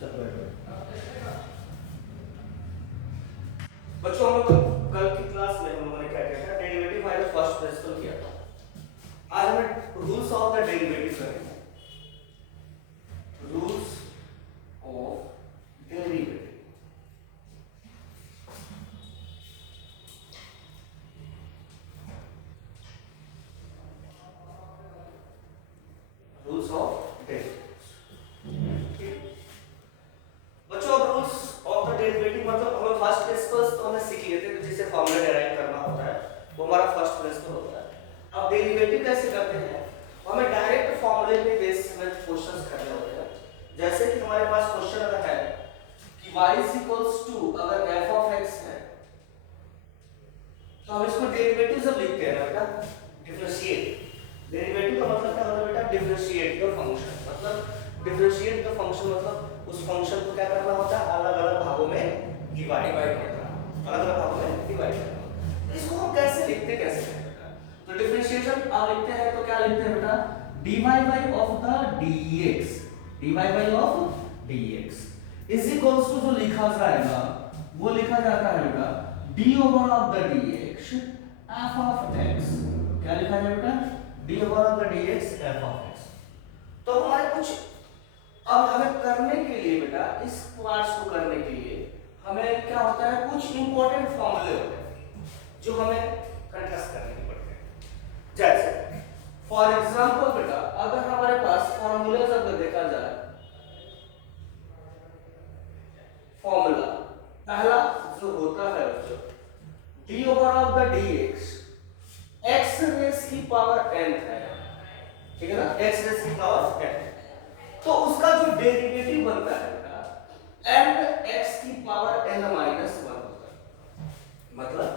चलो बच्चों, हम लोग कल की क्लास में हम लोगों ने क्या किया था, derivative by the first principle किया था। आज हमें रूल्स ऑफ द डेरिवेटिव करेंगे। Rules of derivative. Rules of derivative. बच्चों, अब रूल्स ऑफ द डेरिवेटिव मतलब हमें फर्स्ट प्रिंसिपल्स तो हमें सीख लिए थे, जिसे फार्मूला डेराइव करना होता है, वो हमारा फर्स्ट प्रिंसिपल होता है। अब डेरिवेटिव कैसे करते हैं, हमें डायरेक्ट फार्मूले पे बेस में क्वेश्चंस करने होते हैं। जैसे कि हमारे पास क्वेश्चन अगर है कि y = अगर f of x है, तो हम इसको डेरिवेटिव जब लिखते हैं ना बेटा, डिफरेंशिएट। डेरिवेटिव का मतलब क्या होता है बेटा, डिफरेंशिएट द फंक्शन। मतलब डिफरेंशिएट द फंक्शन मतलब उस फंक्शन को क्या करना होता है, अलग अलग भागों में डिवाइड करना, अलग अलग भागों में डिवाइड करना। इसको हम कैसे लिखते हैं तो डिफरेंशिएशन आप लिखते हैं तो क्या लिखते हैं बेटा, dy of the dx, dy of dx is equals to, जो लिखा जाएगा वो लिखा जाता है बेटा d over of the dx f of x। क्या लिखा जाए बेटा, d over of the dx f of x। तो हमारे कुछ अब हमें करने के लिए बेटा, इस पार्ट्स को करने के लिए हमें क्या होता है, कुछ इंपॉर्टेंट फॉर्मूले होते हैं जो हमें कंटेस्ट करने पड़ते हैं। जैसे फॉर एग्जांपल बेटा, अगर हमारे पास फॉर्मूलेज अगर देखा जाए, फॉर्मूला पहला जो होता है बच्चों, d over of the dx x raise की पावर n है, ठीक है ना, x रेस की पावर n। तो उसका जो डेरिवेटिव बनता है बेटा n x की पावर n माइनस 1 होता है। मतलब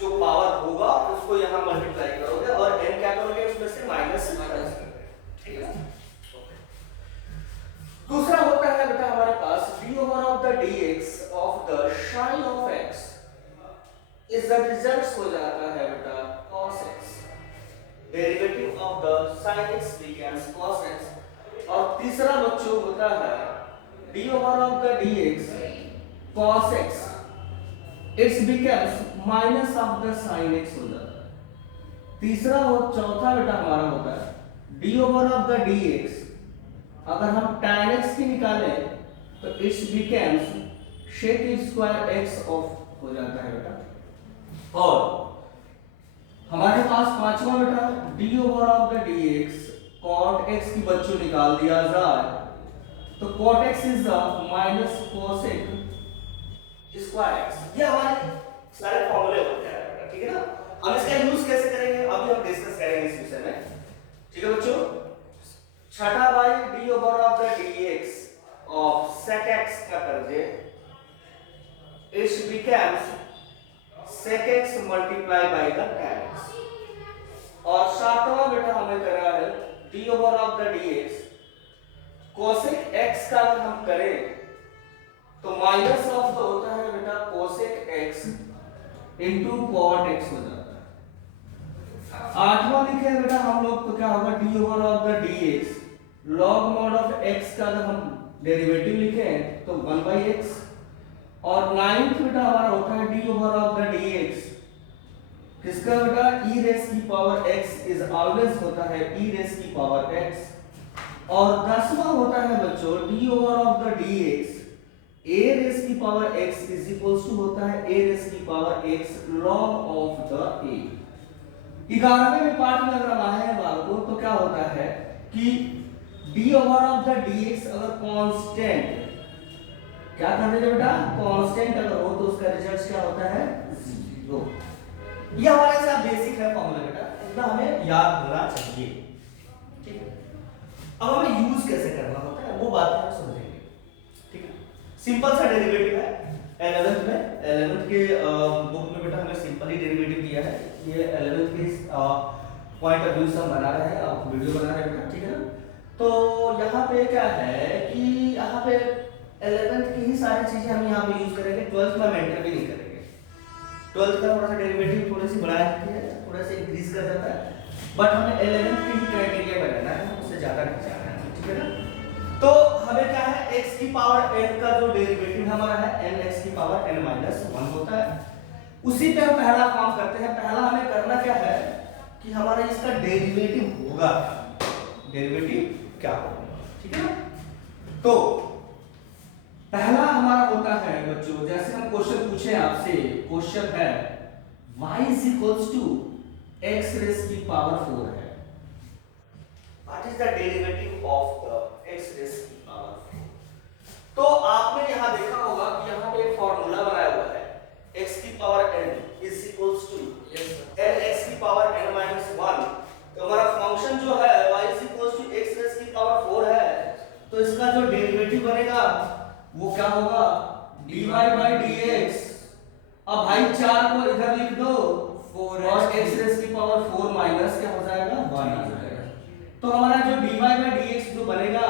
जो पावर होगा उसको यहां मल्टीप्लाई करोगे और n क्या करोगे, उसमें से माइनस करोगे, ठीक है ना। दूसरा होता है बेटा हमारे पास d over of the dx of the sin of x इस रिजल्ट हो जाता है बेटा cos x। Derivative of the sin x becomes cos x। और तीसरा बच्चों होता है d over of the dx cos x it becomes minus of the sin x हो जाता है। तीसरा और चौथा बेटा हमारा होता है d over of the dx अगर हम tan x की निकालें तो it becomes sec square x of हो जाता है बेटा। और हमारे पास पांचवा बेटा d over of the dx cot x की बच्चों निकाल दिया जाए तो cot x is minus cosec square x। ये हमारे सारे फॉर्मूले होते हैं, ठीक है ना। हम इसका यूज कैसे करेंगे अभी हम डिस्कस करेंगे इस विषय में, ठीक है बच्चों। छठा by d over of the dx of sec x का कर दे, it becomes sec x multiply by the tan x। और सातवां बेटा हमें करा है d over of the dx cosec x का अगर हम करें तो माइनस ऑफ तो होता है बेटा cosec x into cot x हो जाता है। आठवां लिखे बेटा हम लोग तो क्या होगा d over of the dx log mod of x का अगर हम डेरिवेटिव लिखें तो 1/x। और नाइन्थ बेटा हमारा होता है d over of the dx किसका बेटा e रेस की पावर x इज ऑलवेज होता है e रेस की पावर x। और 10वां होता है बच्चों d over of the dx a raise की power x is equals to होता है a रेस की power x log of the a। 11वें पार्ट में अगर हम आए बालकों तो क्या होता है कि d over of the dx अगर कांस्टेंट क्या कर देते बेटा, कांस्टेंट अगर हो तो उसका रिजल्ट क्या होता है 0। ये हमारे साथ बेसिक है फॉर्मूला बेटा, इतना हमें याद होना चाहिए, ठीक है। अब हमें यूज कैसे करना होता है वो बात हम समझेंगे, ठीक है। सिंपल सा डेरिवेटिव है 11th के बुक में बेटा हमें सिंपल ही डेरिवेटिव दिया है। ये 11th के पॉइंट ऑफ व्यू से हम बना रहे हैं, आप वीडियो बना रहे हैं बेटा, ठीक है ना। तो यहाँ पे क्या है कि यहाँ पे 11th की ही सारी चीजें हम यहाँ पे यूज करेंगे, 12th में मेंटर भी नहीं करेंगे। 12th का थोड़ा सा डेरिवेटिव थोड़ी सी बढ़ा है, थोड़ा सा इंक्रीज कर जाता है, बट हमें 11th की ही क्राइटेरिया बनाना है, उससे ज्यादा नहीं जाना है, ठीक है ना। तो हमें क्या x की पावर n का जो डेरिवेटिव हमारा है n x की पावर n माइनस 1 होता है, उसी पे हम पहला काम करते हैं। पहला हमें करना क्या है कि हमारा इसका डेरिवेटिव होगा, डेरिवेटिव क्या होगा, ठीक है ना। तो पहला हमारा होता है बच्चों, जैसे हम क्वेश्चन पूछे आपसे, क्वेश्चन है y is equals to x raised की पावर 4 है, what is the derivative of the x raised की पावर 4। तो आपने यहां देखा होगा कि यहां पे एक फार्मूला बनाया हुआ है, x की power n is equals to n x की पावर n minus 1। तो हमारा फंक्शन जो है y is equals to x raised की पावर 4 है, तो इसका जो डेरिवेटिव बनेगा वो क्या होगा, dy by dx। अब भाई 4 को इधर लिख दो, 4 और x रेज़ की पावर 4 माइनस क्या हो जाएगा, 1 आ जाएगा। तो हमारा जो dy by dx जो बनेगा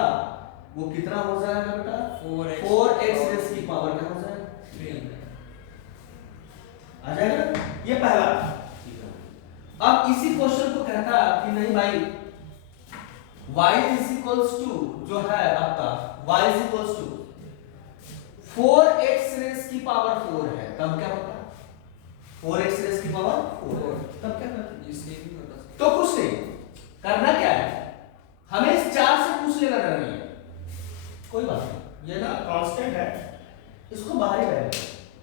वो कितना हो जाएगा बेटा, 4x रेज़ की पावर क्या हो जाएगा, 3 आ जाएगा। ये पहला। अब इसी क्वेश्चन को कहता है कि नहीं भाई y is equals to जो है आपका y is equals to 4x raise की पावर 4 है, तब क्या होता है, 4x रेज़ की पावर 4 तब क्या करते हैं, तो कुछ नहीं करना, क्या है हमें इस 4 से पूछ लेना नहीं है, कोई बात नहीं, ये ना कांस्टेंट है, इसको बाहर ही रहेगा,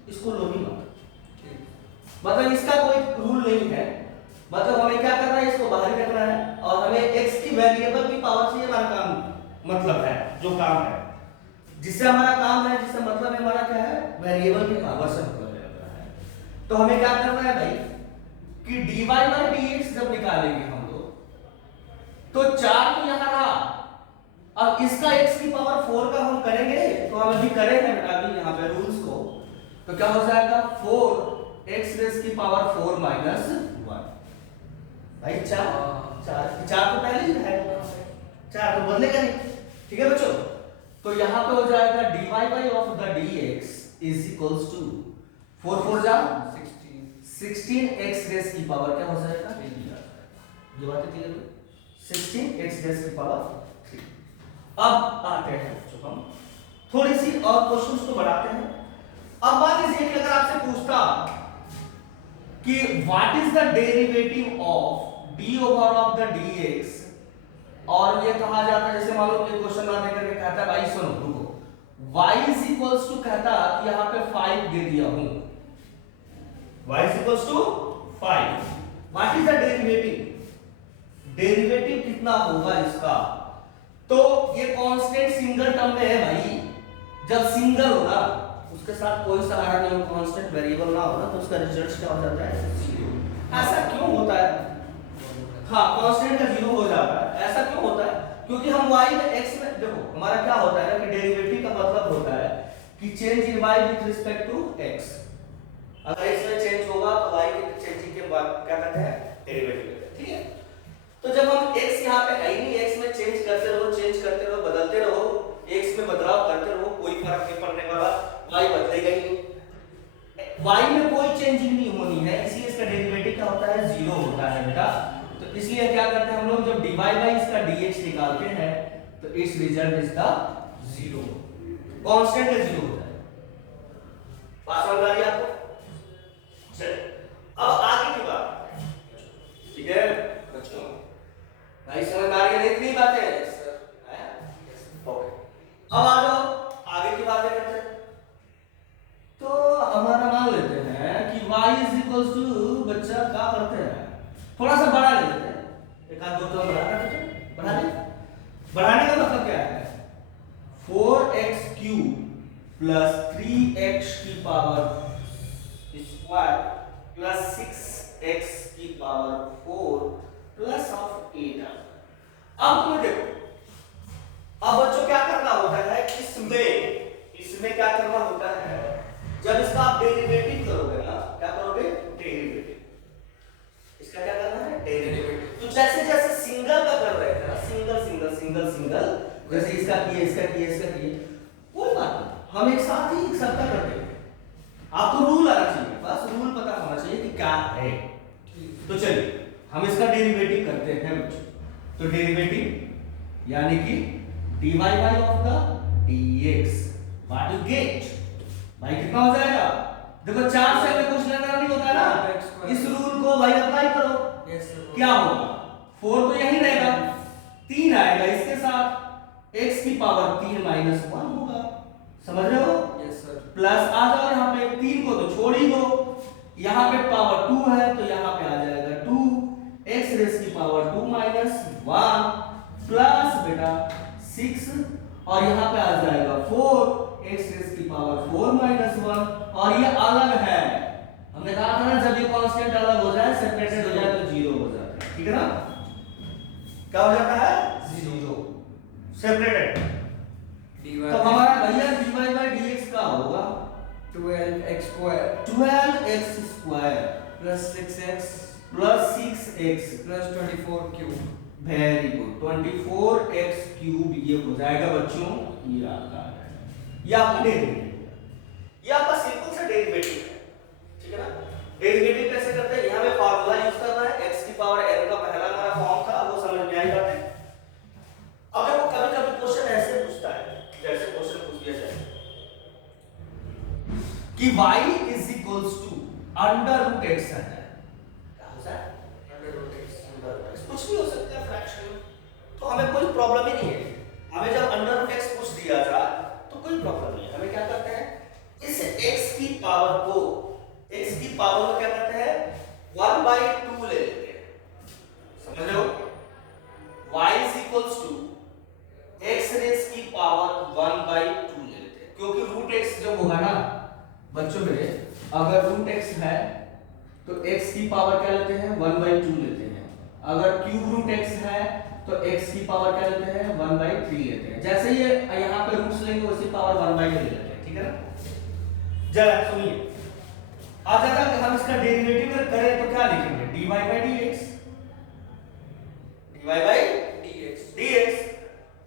इसको लो ही मत, मतलब इसका कोई रूल नहीं है, मतलब हमें क्या करना है, इसको बाहर ही रखना है और हमें x की वेरिएबल की पावर से हमारा काम मतलब है, जो काम है जिससे हमारा काम है, जिससे मतलब है हमारा क्या है, वेरिएबल की पावर से मतलब है। तो हमें क्या करना है भाई कि dy by dx जब निकालेंगे हम लोग, तो 4 तो यहां रहा, अब इसका x की पावर 4 का हम करेंगे, तो हम अभी करेंगे बेटा अभी यहां पे रूल्स को, तो क्या हो जाएगा 4x रेज़ की पावर 4 माइनस 1, भाई 4 तो पहले ही है, 4 तो बदलेगा नहीं, ठीक है बच्चों। तो यहाँ पे हो जाएगा dy by of the dx is equals to 4 4 जा 16x रेज़ की पावर क्या हो जाएगा, 3, ये बात क्लियर है, 16x रेज़ की पावर 3। अब आते हैं बच्चों हम थोड़ी सी और क्वेश्चंस को बढ़ाते हैं। अब मान लीजिए कि अगर आपसे पूछता कि what is the derivative of d over of the dx, और ये कहा जाता है, जैसे मान लो ये क्वेश्चन मार देकर के कहता है भाई सुनो रुको, y is equals to कहता कि यहाँ पे 5 दे दिया हूं, y is equals to 5, what is the derivative, derivative कितना होगा इसका, तो ये कांस्टेंट सिंगल टर्म में है भाई, जब सिंगल होगा उसके साथ कोई सहारा नहीं हो, कांस्टेंट वेरिएबल ना होगा तो उसका रिजल्ट क्या हो जाता है, 0। ऐसा क्यों होता है, हाँ कांस्टेंट का 0 हो जाता है, ऐसा क्यों होता है, क्योंकि हम y में x में देखो हमारा क्या होता है ना कि डेरिवेटिव का मतलब होता है कि change in y with respect to x, अगर x में चेंज होगा तो y के चेंजिंग के बाद क्या कहते हैं, डेरिवेटिव, ठीक है। तो जब हम x यहाँ पे है ही नहीं, x में चेंज करते रहो बदलते रहो, x में बदलाव करते रहो, कोई फर्क नहीं पड़ने वाला, y बदलेगा ही नहीं, y में कोई चेंजिंग नहीं होनी है, इसलिए इसका डेरिवेटिव क्या होता है, 0 होता है बेटा। तो इसलिए क्या करते हैं हम लोग, जब dy by इसका dx निकालते हैं तो इस रिजल्ट इसका 0, कांस्टेंट का 0 होता है। बात समझ आ रही है आपको, चलिए अब आगे की बात, ठीक है बच्चों, भाई समझ आ रही है इतनी बातें सर, ओके अब आ जाओ आगे की बातें करते हैं। तो हमारा मान लेते हैं कि y is equals to बच्चा क्या करते हैं, थोड़ा सा बढ़ा लेते हैं, एक आध दो तो बढ़ा देते हैं, बढ़ा दे, बढ़ाने का मतलब क्या है, 4x क्यूब प्लस 3x की पावर स्क्वायर प्लस 6x की पावर 4 प्लस ऑफ 8। अब तुम्हें देखो, अब बच्चों क्या करना होता है, इसमें क्या करना होता है, जब इसका आप डेरिवेटिव करोगे ना, क्या करोगे, डेरिवेटिव, इसका क्या करना है, डेरिवेटिव। तो जैसे जैसे सिंगल का कर रहे थे ना, सिंगल जैसे इसका किए, कोई बात नहीं, हम एक साथ ही सबका करते हैं, आपको रूल आना चाहिए, बस रूल पता होना चाहिए कि क्या है। तो चलिए हम इसका डेरिवेटिव करते हैं बच्चों, तो डेरिवेटिव यानी कि dy by of the dx what you get भाई कितना हो जाएगा देखो 4 से हमें कुछ लेना नहीं होता है ना इस रूल को भाई अप्लाई करो क्या होगा 4 तो यही रहेगा 3 आएगा इसके साथ x की पावर 3 माइनस 1 होगा समझ रहे हो यस सर प्लस आ जाओ यहाँ पे 3 को तो छोड़ ही दो यहाँ पे पावर 2 है तो यहाँ पे आ जाएगा 2 x रेस की पावर 2 माइनस 1 प्लस बेटा 6 और यहाँ पे आ जाएगा 4 x रेस की पावर 4 माइनस 1 और ये अलग है हमने कहा था ना जब ये कांस्टेंट अलग हो जाए सेपरेटेड हो जाए तो 0 हो जाता है ठीक है ना क्या हो जाता है 0 सेपरेटेड तो हमारा भैया dy by dx का होगा 12x square 12x square plus 6x plus 6x plus 24 cube very good 24x cube ये हो जाएगा बच्चों ये आपका ये आपका डेरिवेटिव ये आपका सिंपल सा डेरिवेटिव है ठीक है ना डेरिवेटिव कैसे करते हैं यहाँ पे फार्मूला यूज करना है x की पावर n का पहला हमारा फॉर्म था वो समझ में आई बात है अगर वो कभी कभी क्वेश्चन ऐसे पूछता है जैसे क्वेश्चन पूछ दिया जाए कि y is equals to under root x है क्या हो जाए under root x कुछ भी हो सकता है फ्रैक्शन तो हमें कोई प्रॉब्लम ही नहीं है हमें जब अंडर रूट x पूछ दिया जाए तो कोई प्रॉब्लम नहीं है हमें क्या करते हैं इस x की पावर को x की पावर को क्या करते हैं 1/2 ले लेते हैं समझ रहे हो y is equals to x raise की पावर 1/2 ले लेते हैं क्योंकि रूट x जब होगा ना बच्चों मेरे अगर रूट x है तो x की पावर क्या लेते हैं 1/2 लेते हैं अगर क्यूब रूट x है तो x की पावर क्या लेते हैं 1/3 लेते हैं जैसे ये यहाँ पे रूट्स लेंगे उसी पावर 1/2 ले लेते हैं ठीक है ना जरा सुनिए अब जब तक हम इसका डेरिवेटिव करें तो क्या लिखेंगे dy by dx dy by dx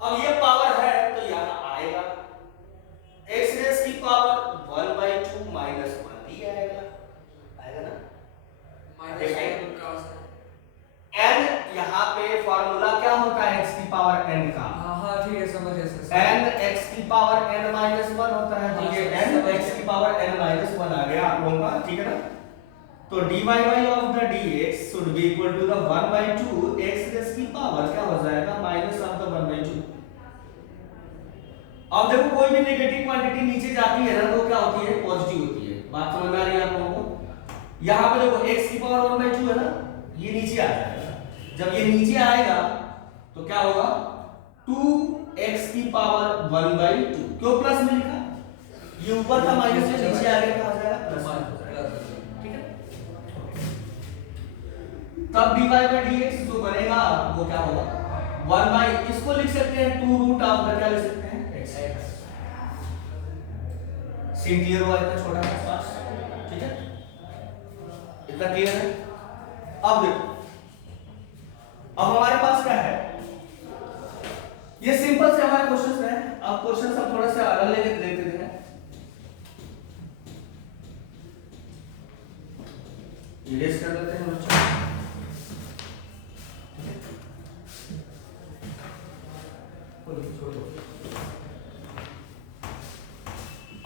अब ये पावर है तो यहाँ आएगा x रेस की पावर 1/2 माइनस 1 ही आएगा आएगा ना n यहाँ पे फॉर्मूला क्या होता है x की पावर n का हाँ ठीक है समझ गए सर n x की पावर n माइनस 1 होता है तो ये n x की पावर n माइनस 1 आ गया आप लोगों का ठीक है ना तो dy by of the dx should be equal to the 1/2 x raise की पावर क्या हो जाएगा माइनस ऑफ द 1/2 अब देखो कोई भी नेगेटिव क्वांटिटी नीचे जाती है ना तो क्या होती है पॉजिटिव होती है बात समझ में आ रही है आप लोगों को यहाँ पे देखो x की पावर 1/2 है ना ये नीचे आ जाएगा जब ये नीचे आएगा तो क्या होगा 2x की पावर 1/2 क्यों प्लस में लिखा ये ऊपर था माइनस से नीचे आ गया तो आ जाएगा प्लस ठीक है तब dy by dx जो बनेगा वो क्या होगा 1 इसको लिख सकते हैं 2 रूट ऑफ द क्या लिख सकते हैं x सीन क्लियर हुआ इतना छोटा सा पास ठीक है इतना क्लियर है अब देखो अब हमारे पास क्या है ये सिंपल से हमारे क्वेश्चंस हैं अब क्वेश्चन सब थोड़ा सा अलग लेके देखते हैं इरेज कर देते हैं बच्चों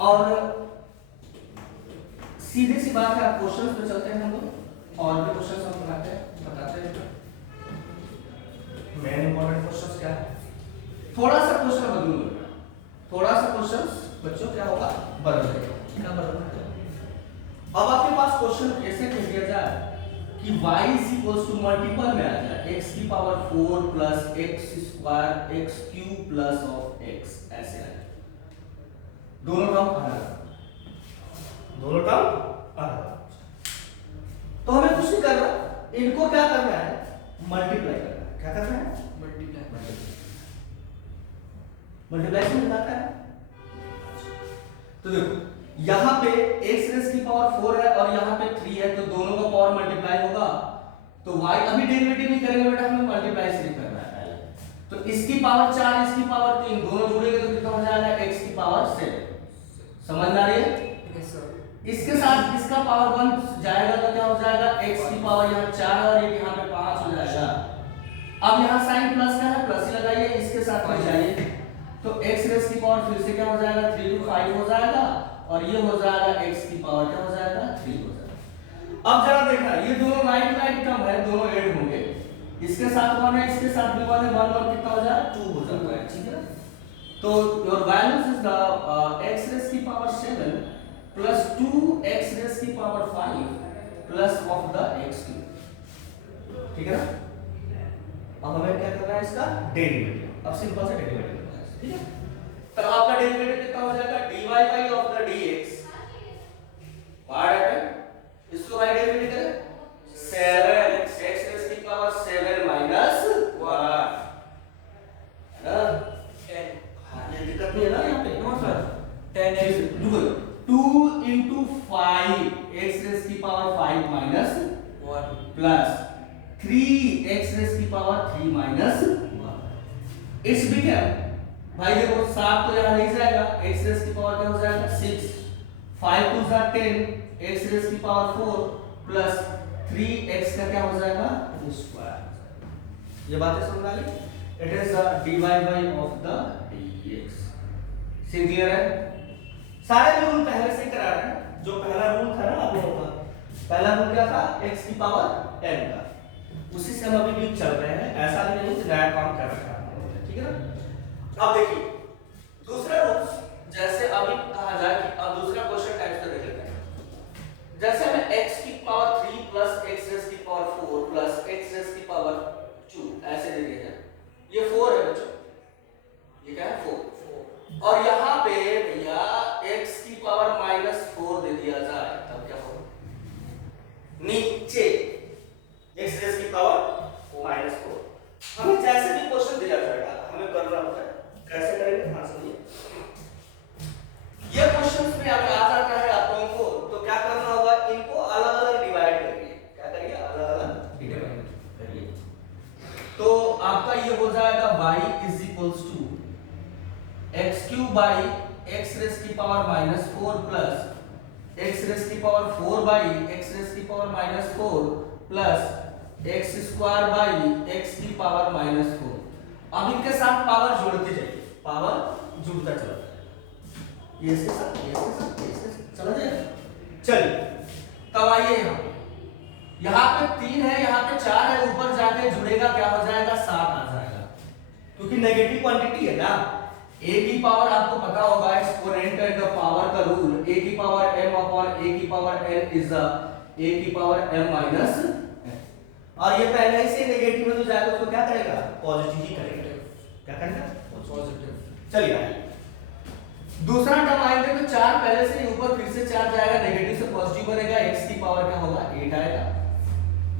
और सीधी सी बात है क्वेश्चंस पे चलते हैं हम लोग और भी क्वेश्चंस हम बताते हैं मेन इंपॉर्टेंट क्वेश्चंस क्या है थोड़ा सा क्वेश्चन बदलूंगा थोड़ा सा क्वेश्चंस बच्चों क्या होगा बदल जाएगा क्या बदलना अब आपके पास क्वेश्चन कैसे कह दिया जाए कि y is equals to multiple में आ जाए x की power 4 plus x square x cube plus of x ऐसे आ जाए दोनों टर्म अलग तो हमें कुछ नहीं करना इनको क्या करना है मल्टीप्लाई करना है क्या करना है मल्टीप्लाई से मिलाता है तो देखो यहाँ पे x रेस की पावर 4 है और यहाँ पे 3 है तो दोनों का पावर मल्टीप्लाई होगा तो y अभी डेरिवेटिव नहीं करेंगे बेटा हमें मल्टीप्लाई से करना है पहले तो इसकी पावर 4 इसकी पावर 3 दोनों जुड़ेंगे तो कितना हो जाएगा x की पावर 7 समझ आ रही है इसके साथ इसका पावर 1 जाएगा तो क्या हो जाएगा x की पावर यहाँ 4 और एक यहाँ पे 5 हो जाएगा अब यहाँ साइन प्लस का है प्लस ही लगाइए इसके साथ में जाइए तो x रेस की पावर फिर से क्या हो जाएगा 3 to 5 हो जाएगा और ये हो जाएगा x की पावर क्या हो जाएगा 3 हो जाएगा। अब जरा देखना ये दोनों नाइट नाइट टर्म है, दोनों ऐड होंगे, इसके साथ 1 है इसके साथ भी 1 है, 1 1 कितना हो जाएगा 2 हो जाता है, ठीक है ना। तो your values is the x raise की पावर 7 प्लस 2x रेस की power 5 plus of the x cube, ठीक है ना। अब हमें क्या करना है इसका डेरिवेटिव, अब सिंपल सा डेरिवेटिव करना है, ठीक है। तो आपका डेरिवेटिव कितना हो जाएगा dy by of the dx part है, इसको बाय डेरिवेटिव करें 7 x रेज़ की पावर 7 माइनस 1 है ना 10। हां ये दिक्कत नहीं है ना यहां पे, no sir 10x 2 into 5 x raise की power 5 minus 1 plus 3x raise की पावर 3 माइनस 1 इट्स बिकम भाई देखो 7 तो यहां नहीं जाएगा, x रेज़ की पावर क्या हो जाएगा 6, 5 2 जा 10, x रेज़ की पावर 4 प्लस 3x का क्या हो जाएगा स्क्वायर। ये बातें समझ आ गई, it is the dy by of the dx। Scene clear है? सारे रूल पहले से करा रहे हैं, जो पहला रूल था ना आप लोगों का, पहला रूल क्या था x की पावर n का, उसी से हम अभी भी चल रहे हैं, ऐसा भी नहीं कि नया काम कर रखा है, ठीक है ना। अब देखिए दूसरा रूल, जैसे अभी कहा जाए कि अब दूसरा क्वेश्चन टाइप से देख लेते हैं। जैसे हमें x की पावर 3 प्लस x रेज़ की पावर 4 प्लस x रेज़ की पावर 2 ऐसे दे दिया है, ये 4 है बच्चों, ये क्या है 4 और यहाँ पे भैया x की पावर -4 दे दिया जाए तब क्या होगा, नीचे x रेज़ की पावर -4। हमें जैसे भी क्वेश्चन दिया जाएगा हमें करना होता है, कैसे करेंगे ध्यान सुनिए। ये क्वेश्चंस में अगर आ जाता है आप लोगों को तो क्या करना होगा, इनको अलग-अलग डिवाइड करिए, क्या करिए अलग-अलग डिवाइड करिए। तो आपका ये हो जाएगा y is equals to x³ by x raise की पावर -4 प्लस x रेज़ की पावर 4 बाई x रेज़ की power -4 plus x² by x की पावर -4। अब इनके साथ पावर जोड़ते जाइए, पावर जुड़ता चला जाएगा, ये इसके साथ ये इसके साथ ये इसके साथ चला जाएगा। चलिए तब आइए यहाँ पे 3 है, यहाँ पे 4 है, ऊपर जाके जुड़ेगा क्या हो जाएगा 7 आ जाएगा, क्योंकि नेगेटिव क्वांटिटी है ना। a की पावर आपको पता होगा एक्सपोनेंट का पावर का रूल, a की पावर m अपॉन a की पावर n इज a की पावर m माइनस n, और ये पहले से नेगेटिव में तो जाएगा उसको क्या करेगा पॉजिटिव ही करेगा, क्या करेगा पॉजिटिव। चलिए दूसरा टर्म आएगा तो 4 पहले से ऊपर फिर से 4 जाएगा, नेगेटिव से पॉजिटिव बनेगा, x की पावर क्या होगा 8 आएगा।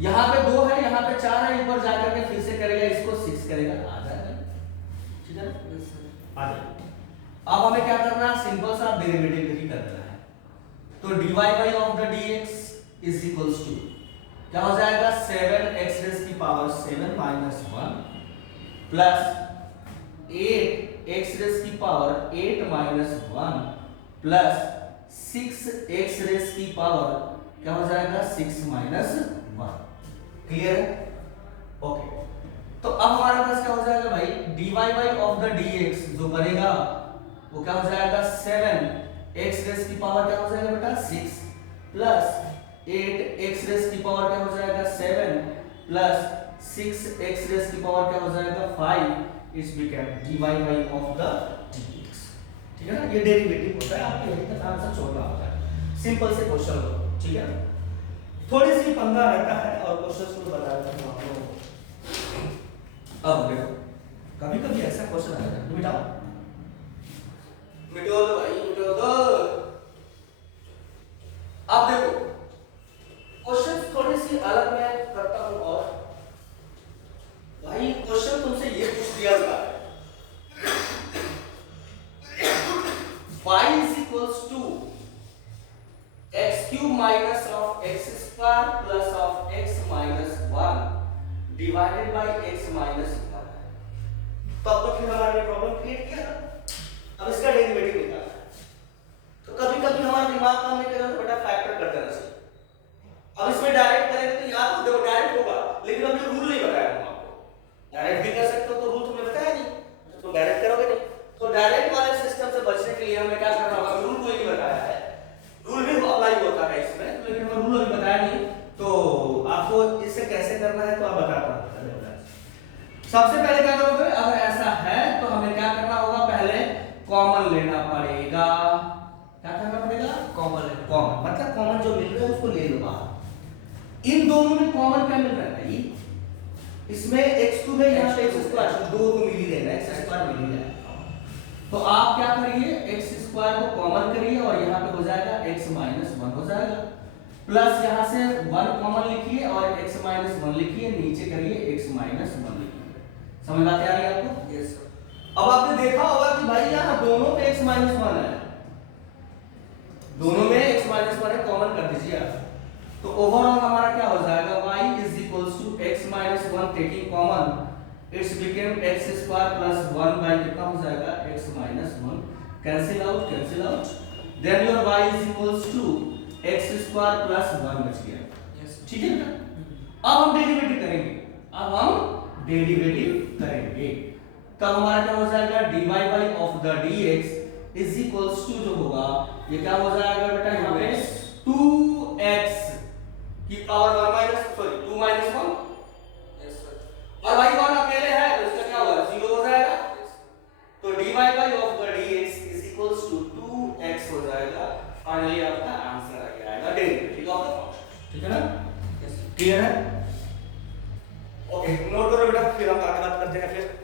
यहाँ पे 2 है, यहाँ पे 4 है, ऊपर जाकर के फिर से करेगा इसको 6 करेगा, आ जाएगा, ठीक है आ जाएगा। अब हमें क्या करना है, सिंपल सा डेरिवेटिव ही करना है। तो dy by of the dx is equals to क्या हो जाएगा 7x रेज़ की power 7 minus 1 plus 8x raise की power 8 minus 1 plus 6x raise की पावर क्या हो जाएगा 6 माइनस 1। क्लियर है? ओके, तो अब हमारे पास क्या हो जाएगा भाई dy by of the dx जो बनेगा वो क्या हो जाएगा 7x रेज़ की पावर क्या हो जाएगा बेटा 6 प्लस 8x रेज़ की पावर क्या हो जाएगा 7 प्लस 6x रेज़ की पावर क्या हो जाएगा 5 is become dy by of the dx। ठीक है ना, ये डेरिवेटिव होता है, आपको यही का आंसर छोड़ना होता है, सिंपल से क्वेश्चन हो, ठीक है। थोड़ी सी पंगा रहता है और क्वेश्चंस को बता देता हूं आप लोगों को। अब देखो कभी-कभी ऐसा क्वेश्चन आएगा, मिटाओ मिटाओ दो भाई मिटाओ दो। अब देखो क्वेश्चन थोड़ी सी अलग मैं करता हूं, और भाई क्वेश्चन तुमसे ये पूछ दिया था y is equals to x cube minus of x square plus of x minus 1 divided by x minus 1। तब तो फिर हमारे प्रॉब्लम क्रिएट किया ना, अब इसका डेरिवेटिव निकालना है। तो कभी-कभी हमारा दिमाग काम नहीं करेगा तो बेटा फैक्टर कर देना चाहिए। अब इसमें डायरेक्ट करेंगे तो याद हो देखो डायरेक्ट होगा, लेकिन अभी रूल नहीं बताया हम आपको। डायरेक्ट भी कर सकते हो तो रूल तुम्हें बताया नहीं, तो डायरेक्ट करोगे नहीं, तो सबसे पहले क्या करोगे, अगर ऐसा है तो हमें क्या करना होगा, पहले कॉमन लेना पड़ेगा। क्या करना पड़ेगा, कॉमन है। कॉमन मतलब कॉमन जो मिल रहा है उसको ले लो बाहर। इन दोनों में कॉमन क्या मिल रहा है भाई, इसमें x2 है, यहाँ पे x स्क्वायर, दो को मिल ही देना, x स्क्वायर मिल ही जाएगा। तो आप क्या करिए, x स्क्वायर को कॉमन करिए और यहाँ पे हो जाएगा x माइनस 1 हो जाएगा, प्लस यहाँ से 1 कॉमन लिखिए और x माइनस 1 लिखिए, नीचे करिए x माइनस 1 लिखिए। समझ बात आ रही है आपको? Yes sir. अब आपने देखा होगा कि भाई यहाँ दोनों पे x माइनस 1 है, दोनों में x माइनस 1 है, कॉमन कर दीजिए आप। तो ओवरऑल हमारा क्या हो जाएगा, y is equals to x minus 1 taking common it's became x square plus 1 by कितना हो जाएगा, x minus 1, cancel out, then your y is equals to x square plus 1 बच गया। यस। ठीक है बेटा, अब हम डेरिवेटिव करेंगे, तब हमारा क्या हो जाएगा, dy by of the dx is equals to जो होगा ये क्या हो जाएगा बेटा, यहाँ पे 2x की power 1 minus 2 minus 1, yes sir. और भाई 1 अकेले है तो इसका क्या होगा, 0 हो जाएगा। तो dy by of the dx is equals to 2x हो जाएगा। फाइनली आपका आंसर आ जाएगा डेरिवेटिव ऑफ द फंक्शन। ठीक है ना, यस। क्लियर है? ओके, नोट करो बेटा, फिर हम आगे बात करते हैं फिर।